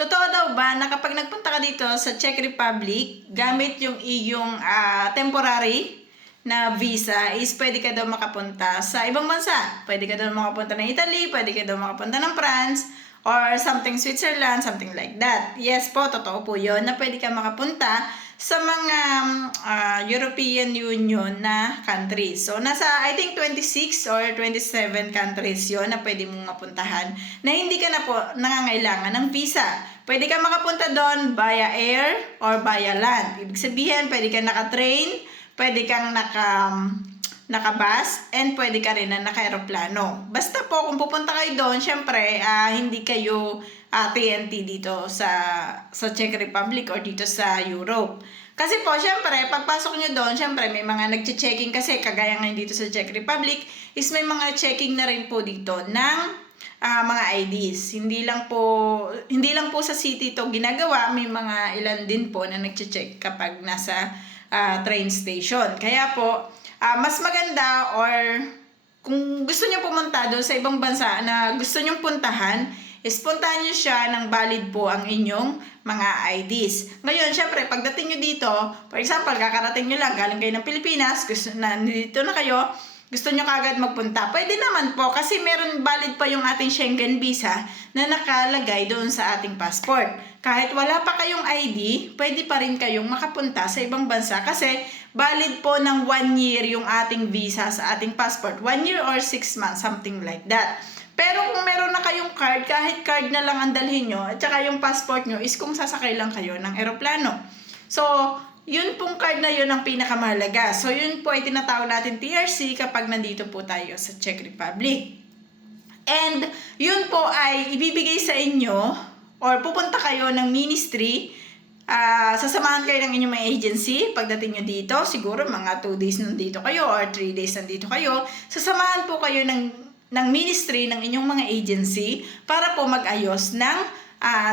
Totoo daw ba na kapag nagpunta ka dito sa Czech Republic, gamit yung iyong temporary na visa is pwede ka daw makapunta sa ibang bansa. Pwede ka daw makapunta ng Italy, pwede ka daw makapunta ng France, or something Switzerland, something like that. Yes po, totoo po yun na pwede ka makapunta sa mga European Union na countries. So, nasa I think 26 or 27 countries yon na pwede mong mapuntahan na hindi ka na po nangangailangan ng visa. Pwede ka makapunta doon via air or via land. Ibig sabihin, pwede ka naka-train, pwede kang naka-bus, and pwede ka rin na naka-aeroplano. Basta po, kung pupunta kayo doon, syempre, hindi kayo TNT dito sa Czech Republic or dito sa Europe. Kasi po, syempre, pagpasok nyo doon, syempre, may mga nag-checking kasi, kagaya ngayon dito sa Czech Republic, is may mga checking na rin po dito ng mga IDs. Hindi lang po sa city to ginagawa, may mga ilan din po na nag-check kapag nasa train station. Kaya po, mas maganda, or kung gusto nyo pumunta doon sa ibang bansa na gusto nyo puntahan, is puntahan nyo siya ng valid po ang inyong mga IDs. Ngayon, syempre, pagdating nyo dito, for example, kakarating nyo lang, galing kayo ng Pilipinas, nandito na kayo, gusto nyo kagad magpunta, pwede naman po kasi meron valid pa yung ating Schengen visa na nakalagay doon sa ating passport. Kahit wala pa kayong ID, pwede pa rin kayong makapunta sa ibang bansa kasi valid po ng 1 year yung ating visa sa ating passport. 1 year or 6 months, something like that. Pero kung meron na kayong card, kahit card na lang ang dalhin nyo, at saka yung passport nyo is kung sasakay lang kayo ng eroplano. So, yun pong card na yun ang pinakamahalaga. So, yun po ay tinatawag natin TRC kapag nandito po tayo sa Czech Republic. And, yun po ay ibibigay sa inyo or pupunta kayo ng ministry, sasamahan kayo ng inyong mga agency. Pagdating nyo dito, siguro mga 2 days nandito kayo or 3 days nandito kayo, sasamahan po kayo ng ministry ng inyong mga agency para po mag-ayos ng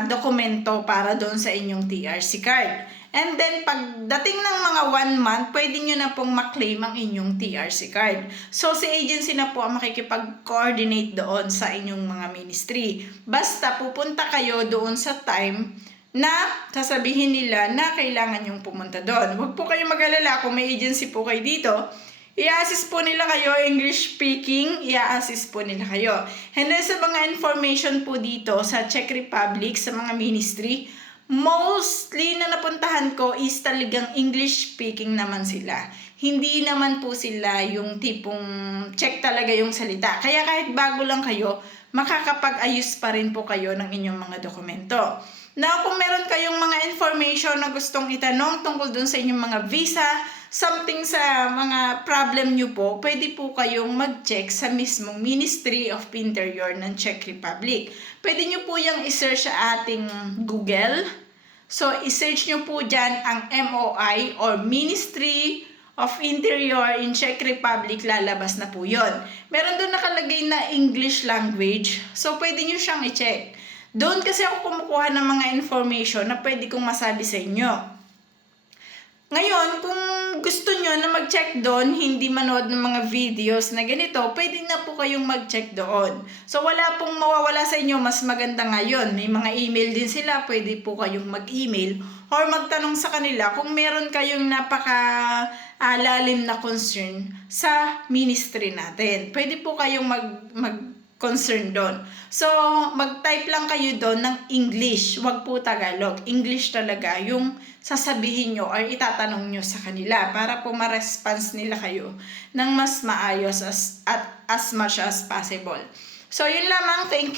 dokumento para doon sa inyong TRC card. And then, pagdating ng mga 1 month, pwede nyo na pong maklaim ang inyong TRC card. So, si agency na po ang makikipag-coordinate doon sa inyong mga ministry. Basta pupunta kayo doon sa time na sasabihin nila na kailangan yung pumunta doon. Huwag po kayong mag-alala kung may agency po kayo dito. I-assist po nila kayo, English speaking, i-assist po nila kayo. And then sa mga information po dito sa Czech Republic, sa mga ministry, mostly na napuntahan ko is talagang English speaking naman sila. Hindi naman po sila yung tipong Czech talaga yung salita. Kaya kahit bago lang kayo, makakapag-ayos pa rin po kayo ng inyong mga dokumento. Now, kung meron kayong mga information na gustong itanong tungkol dun sa inyong mga visa, something sa mga problem nyo po, pwede po kayong mag-check sa mismong Ministry of Interior ng Czech Republic. Pwede nyo po yung i-search sa ating Google. So, i-search nyo po dyan ang MOI or Ministry of Interior in Czech Republic, lalabas na po yon. Meron doon nakalagay na English language. So, pwede nyo siyang i-check. Doon kasi ako kumukuha ng mga information na pwede kong masabi sa inyo. Ngayon, kung gusto nyo na mag-check doon, hindi manood ng mga videos na ganito, pwede na po kayong mag-check doon. So, wala pong mawawala sa inyo, mas maganda ngayon. May mga email din sila, pwede po kayong mag-email or magtanong sa kanila kung meron kayong napaka-lalim na concern sa ministry natin. Pwede po kayong mag-concern doon. So, mag-type lang kayo doon ng English, wag po Tagalog. English talaga yung sasabihin nyo or itatanong nyo sa kanila para po ma-response nila kayo ng mas maayos as much as possible. So, yun lamang. Thank you.